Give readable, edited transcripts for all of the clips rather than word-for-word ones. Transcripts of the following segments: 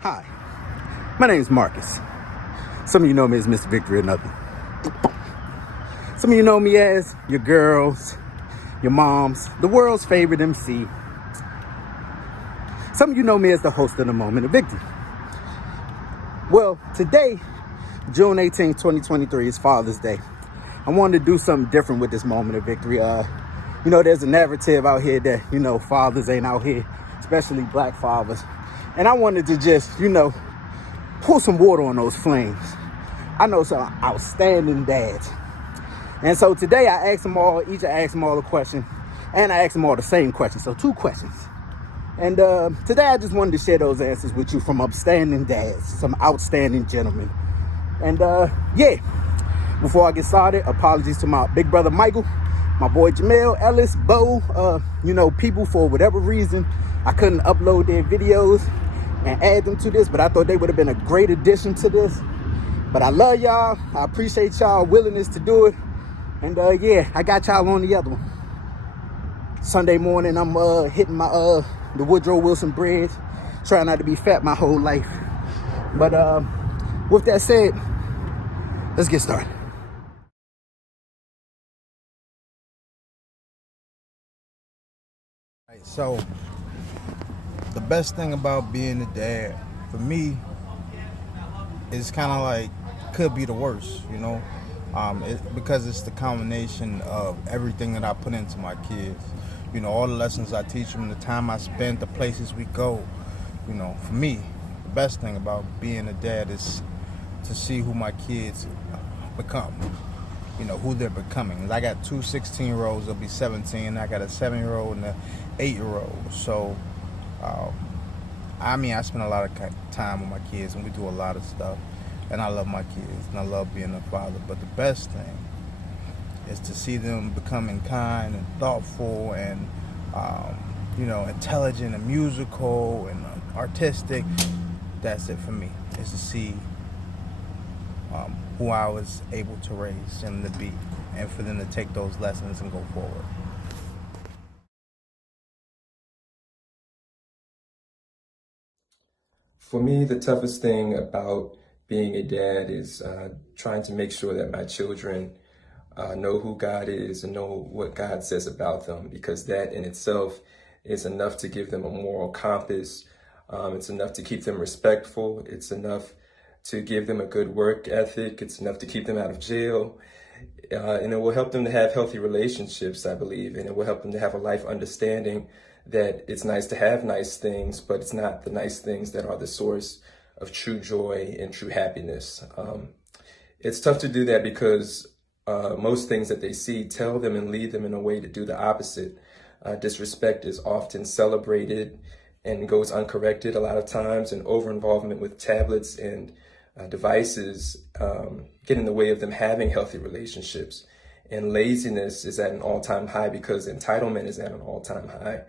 Hi, my name is Marcus. Some of you know me as Mr. Victory or Nothing. Some of you know me as your girls, your moms, the world's favorite MC. Some of you know me as the host of the Moment of Victory. Well, today, June 18th, 2023 is Father's Day. I wanted to do something different with this Moment of Victory. There's a narrative out here that, fathers ain't out here, especially black fathers. And I wanted to just, pour some water on those flames. I know some outstanding dads. And so today I asked them all a question, and I asked them all the same question. So 2 questions. And today I just wanted to share those answers with you from upstanding dads, some outstanding gentlemen. And before I get started, apologies to my big brother Michael, my boy Jamel, Ellis, Bo, people for whatever reason, I couldn't upload their videos and add them to this, but I thought they would have been a great addition to this. But I love y'all. I appreciate y'all willingness to do it. And I got y'all on the other one. Sunday morning, I'm hitting my the Woodrow Wilson Bridge, trying not to be fat my whole life. But with that said, let's get started. So the best thing about being a dad for me is kind of like could be the worst, because it's the combination of everything that I put into my kids. All the lessons I teach them, the time I spend, the places we go. For me, the best thing about being a dad is to see who my kids become. Who they're becoming. I got 2 16-year-olds, they'll be 17. I got a 7-year-old and an 8-year-old. So, I spend a lot of time with my kids, and we do a lot of stuff. And I love my kids, and I love being a father. But the best thing is to see them becoming kind and thoughtful and, intelligent and musical and artistic. That's it for me, is to see who I was able to raise them to be, and for them to take those lessons and go forward. For me, the toughest thing about being a dad is trying to make sure that my children know who God is and know what God says about them, because that in itself is enough to give them a moral compass. It's enough to keep them respectful. It's enough to give them a good work ethic. It's enough to keep them out of jail. And it will help them to have healthy relationships, I believe, and it will help them to have a life understanding that it's nice to have nice things, but it's not the nice things that are the source of true joy and true happiness. It's tough to do that because most things that they see tell them and lead them in a way to do the opposite. Disrespect is often celebrated and goes uncorrected a lot of times, and over-involvement with tablets and devices get in the way of them having healthy relationships. And laziness is at an all-time high because entitlement is at an all-time high.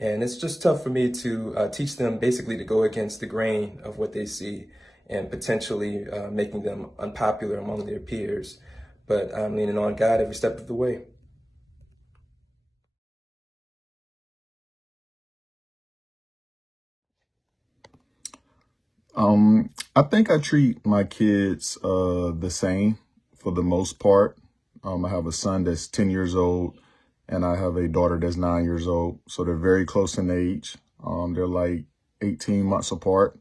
And it's just tough for me to teach them basically to go against the grain of what they see and potentially making them unpopular among their peers. But I'm leaning on God every step of the way. I think I treat my kids the same for the most part. I have a son that's 10 years old, and I have a daughter that's 9 years old. So they're very close in age. They're like 18 months apart.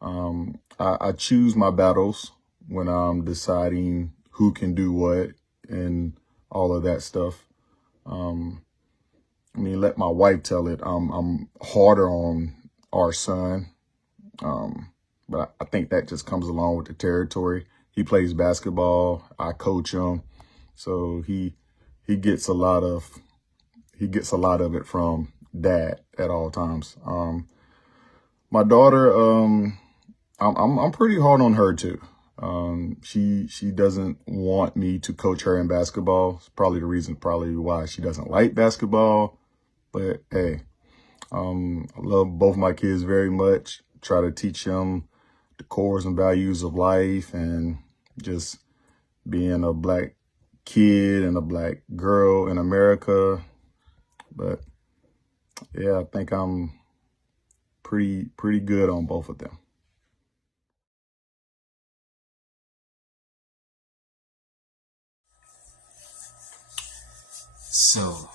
I choose my battles when I'm deciding who can do what and all of that stuff. Let my wife tell it. I'm harder on our son. But I think that just comes along with the territory. He plays basketball. I coach him. So he gets a lot of it from dad at all times. My daughter, I'm pretty hard on her too. She doesn't want me to coach her in basketball. It's probably the reason why she doesn't like basketball. But hey, I love both my kids very much. Try to teach them the cores and values of life and just being a black kid and a black girl in America. But yeah, I think I'm pretty good on both of them. So,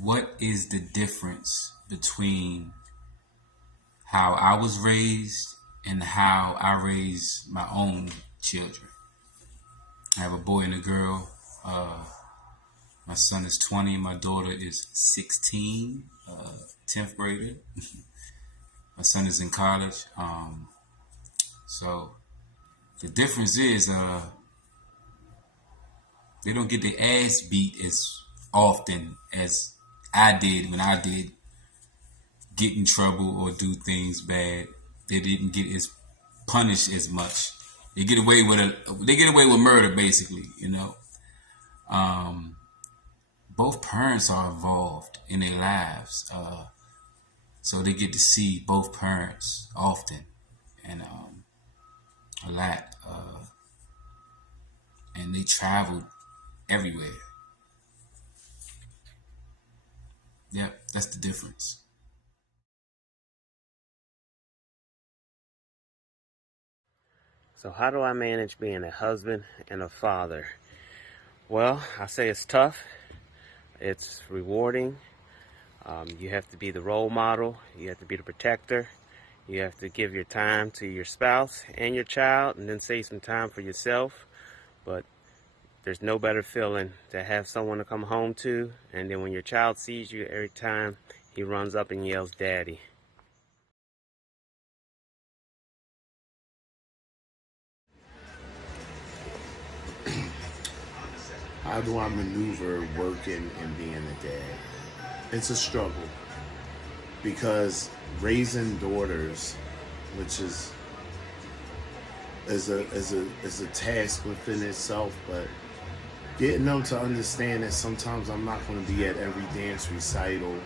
what is the difference between how I was raised and how I raise my own children? I have a boy and a girl. My son is 20. My daughter is 16, 10th grader. My son is in college. So the difference is they don't get their ass beat as often as I did when I did get in trouble or do things bad. They didn't get as punished as much. They get away with murder, basically, you know. Both parents are involved in their lives, so they get to see both parents often and a lot, and they traveled everywhere. Yep, that's the difference. So how do I manage being a husband and a father? Well, I say it's tough. It's rewarding. You have to be the role model. You have to be the protector. You have to give your time to your spouse and your child, and then save some time for yourself. But there's no better feeling to have someone to come home to, and then when your child sees you, every time he runs up and yells, "Daddy." How do I maneuver working and being a dad? It's a struggle because raising daughters, which is a task within itself, but getting them to understand that sometimes I'm not going to be at every dance recital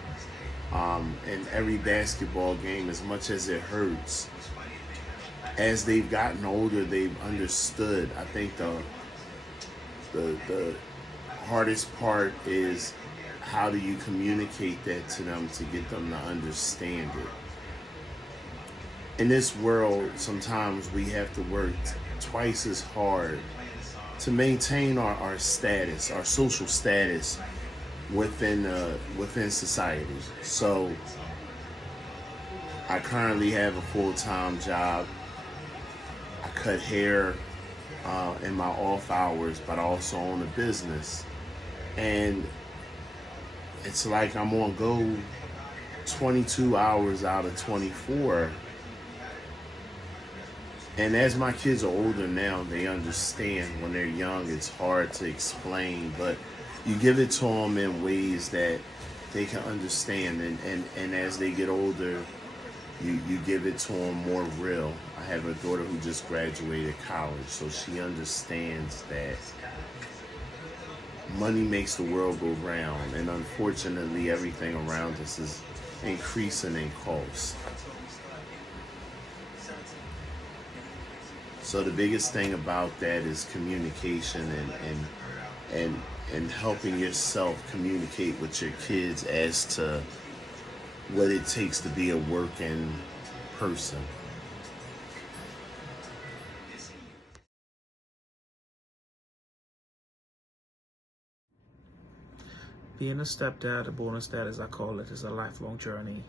and every basketball game, as much as it hurts. As they've gotten older, they've understood. I think the hardest part is how do you communicate that to them to get them to understand it. In this world, sometimes we have to work twice as hard to maintain our status, our social status within society. So I currently have a full-time job. I cut hair in my off hours, but I also own a business. And it's like I'm on go 22 hours out of 24. And as my kids are older now, they understand. When they're young, it's hard to explain, but you give it to them in ways that they can understand. And as they get older, you give it to them more real. I have a daughter who just graduated college, so she understands that money makes the world go round, and unfortunately everything around us is increasing in cost. So the biggest thing about that is communication and helping yourself communicate with your kids as to what it takes to be a working person. Being a stepdad, a bonus dad as I call it, is a lifelong journey.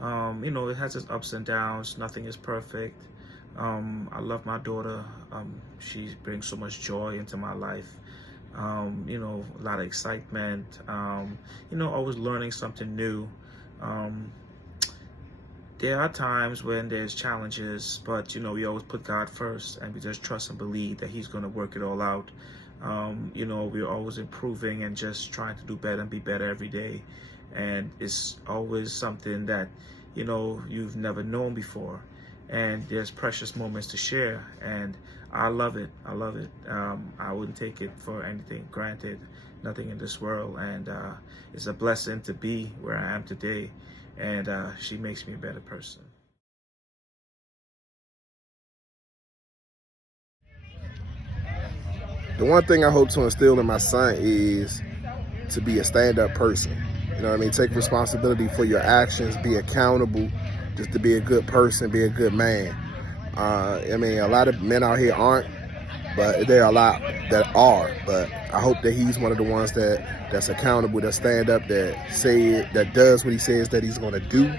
It has its ups and downs. Nothing is perfect. I love my daughter. She brings so much joy into my life. A lot of excitement. Always learning something new. There are times when there's challenges, but we always put God first, and we just trust and believe that He's going to work it all out. We're always improving and just trying to do better and be better every day. And it's always something that, you've never known before. And there's precious moments to share. And I love it. I love it. I wouldn't take it for anything granted, nothing in this world. And it's a blessing to be where I am today. And she makes me a better person. The one thing I hope to instill in my son is to be a stand-up person. You know what I mean? Take responsibility for your actions, be accountable, just to be a good person, be a good man. A lot of men out here aren't, but there are a lot that are. But I hope that he's one of the ones that's accountable, that stand up, that does what he says that he's going to do,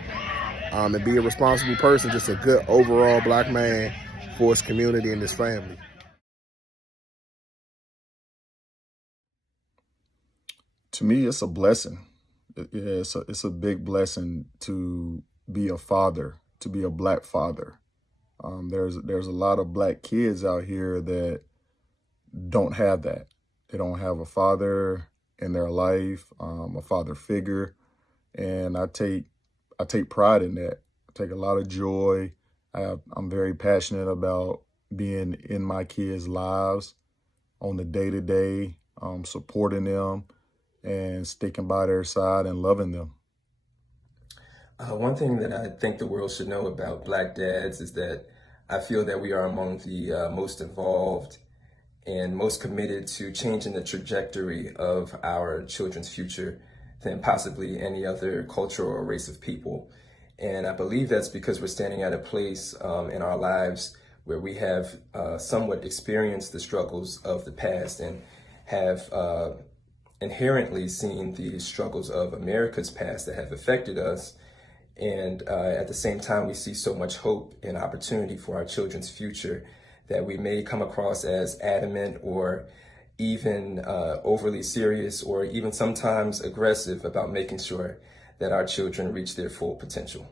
and be a responsible person, just a good overall black man for his community and his family. To me, it's a blessing. It's a big blessing to be a father, to be a black father. There's a lot of black kids out here that don't have that. They don't have a father in their life, a father figure, and I take pride in that. I take a lot of joy. I'm very passionate about being in my kids' lives on the day-to-day, supporting them and sticking by their side and loving them. One thing that I think the world should know about Black dads is that I feel that we are among the most involved and most committed to changing the trajectory of our children's future than possibly any other culture or race of people. And I believe that's because we're standing at a place in our lives where we have somewhat experienced the struggles of the past and have inherently seen the struggles of America's past that have affected us. And at the same time, we see so much hope and opportunity for our children's future that we may come across as adamant or even overly serious or even sometimes aggressive about making sure that our children reach their full potential.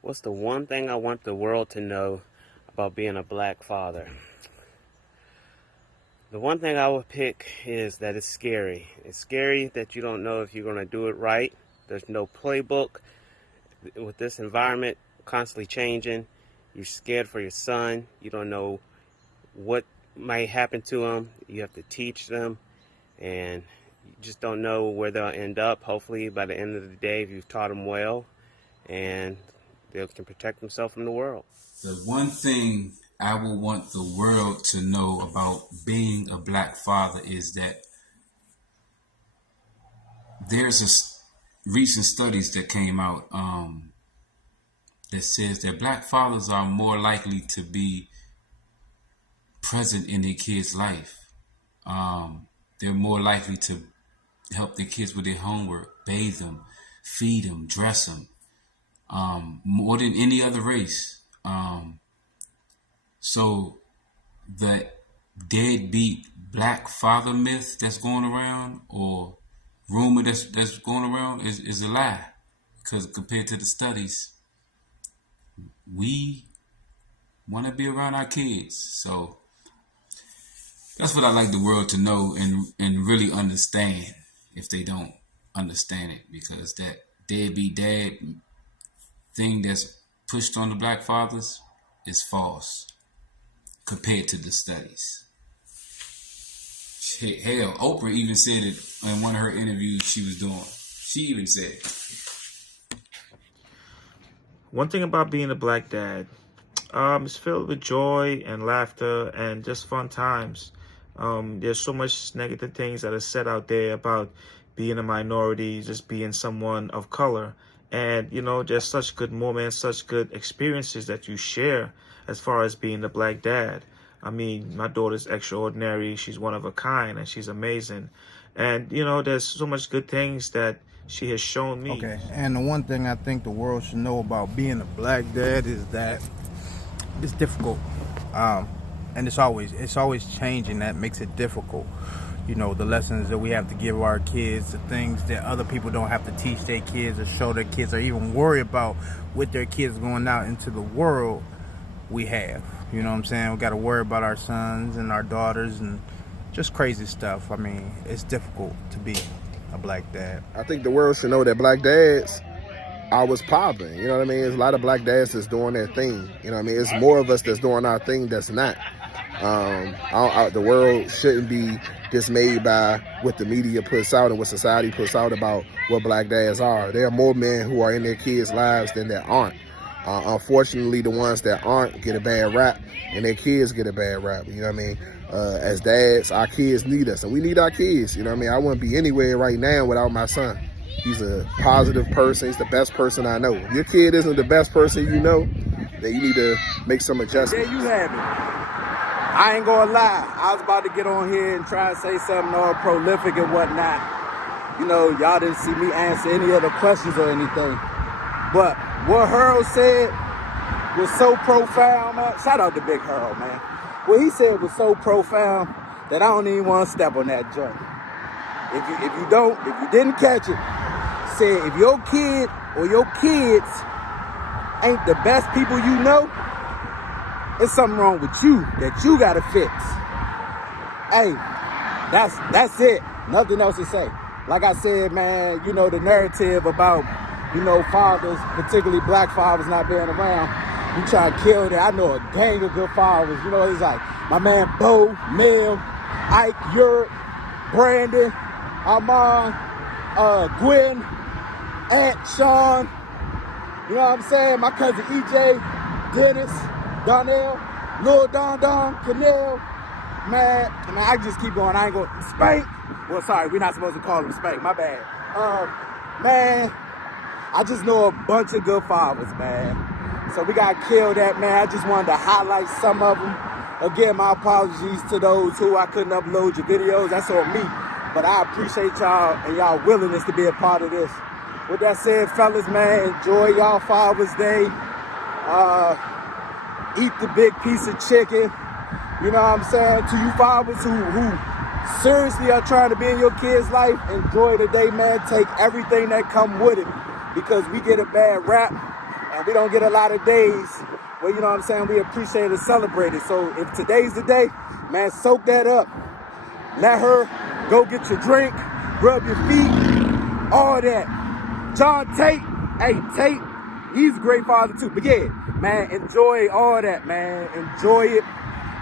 What's the one thing I want the world to know about being a black father? The one thing I would pick is that it's scary. It's scary that you don't know if you're going to do it right. There's no playbook. With this environment constantly changing, you're scared for your son. You don't know what might happen to him. You have to teach them, and you just don't know where they'll end up. Hopefully, by the end of the day, if you've taught them well, and they can protect themselves from the world. The one thing I would want the world to know about being a black father is that there's recent studies that came out that says that black fathers are more likely to be present in their kids' life. They're more likely to help their kids with their homework, bathe them, feed them, dress them, more than any other race. So the deadbeat black father myth that's going around, or rumor that's going around, is a lie, because compared to the studies, we want to be around our kids. So that's what I like the world to know and really understand, if they don't understand it, because that deadbeat dad thing that's pushed on the black fathers is false compared to the studies. Hell, Oprah even said it in one of her interviews she was doing. She even said it. One thing about being a black dad, it's filled with joy and laughter and just fun times. There's so much negative things that are said out there about being a minority, just being someone of color. And, you know, there's such good moments, such good experiences that you share as far as being a black dad. I mean, my daughter's extraordinary. She's one of a kind, and she's amazing. And, you know, there's so much good things that she has shown me. Okay, and the one thing I think the world should know about being a black dad is that it's difficult. And it's always changing. That makes it difficult. You know, the lessons that we have to give our kids, the things that other people don't have to teach their kids or show their kids or even worry about with their kids going out into the world, we have. You know what I'm saying? We got to worry about our sons and our daughters and just crazy stuff. I mean, it's difficult to be a black dad. I think the world should know that black dads are what's popping. You know what I mean? There's a lot of black dads that's doing their thing. You know what I mean? It's more of us that's doing our thing that's not. The world shouldn't be dismayed by what the media puts out and what society puts out about what black dads are. There are more men who are in their kids' lives than there aren't. Unfortunately, the ones that aren't get a bad rap, and their kids get a bad rap. You know what I mean? As dads, our kids need us, and we need our kids. You know what I mean? I wouldn't be anywhere right now without my son. He's a positive person. He's the best person I know. If your kid isn't the best person you know, then you need to make some adjustments. There you have it. I ain't gonna lie, I was about to get on here and try and say something all prolific and whatnot. You know, y'all didn't see me answer any other questions or anything. But what Harold said was so profound, man. Shout out to Big Harold, man. What he said was so profound that I don't even want to step on that joint. If you didn't catch it, said if your kid or your kids ain't the best people you know, there's something wrong with you that you gotta fix. Hey, that's it. Nothing else to say. Like I said, man, you know, the narrative about, you know, fathers, particularly black fathers not being around, you try to kill that. I know a gang of good fathers. You know, it's like my man Bo, Mel, Ike, Yurt, Brandon, Armand, Gwen, Aunt Sean, you know what I'm saying? My cousin EJ, Dennis, Donnell, Lil Don Don, Canel, man, I just keep going. I ain't going to Spank. Well, sorry, we're not supposed to call him Spank. My bad. Man, I just know a bunch of good fathers, man. So we got to kill that, man. I just wanted to highlight some of them. Again, my apologies to those who I couldn't upload your videos. That's on me. But I appreciate y'all and y'all willingness to be a part of this. With that said, fellas, man, enjoy y'all Father's Day. Eat the big piece of chicken. You know what I'm saying? To you fathers who seriously are trying to be in your kids' life, enjoy the day, man. Take everything that come with it, because we get a bad rap and we don't get a lot of days where, you know what I'm saying, we appreciate and celebrate it. So if today's the day, man, soak that up. Let her go get your drink, rub your feet, all that. John Tate, hey, Tate, he's a great father too. But yeah, man, enjoy all that, man. Enjoy it.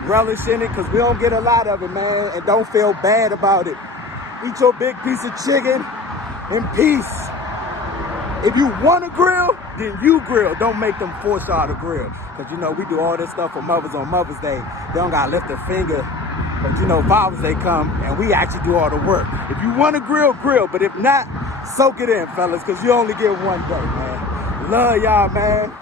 Relish in it, because we don't get a lot of it, man, and don't feel bad about it. Eat your big piece of chicken in peace. If you want to grill, then you grill. Don't make them force y'all to grill, because, you know, we do all this stuff for mothers on Mother's Day. They don't got to lift a finger, but, you know, Father's Day come, and we actually do all the work. If you want to grill, grill, but if not, soak it in, fellas, because you only get one day, man. Love y'all, man.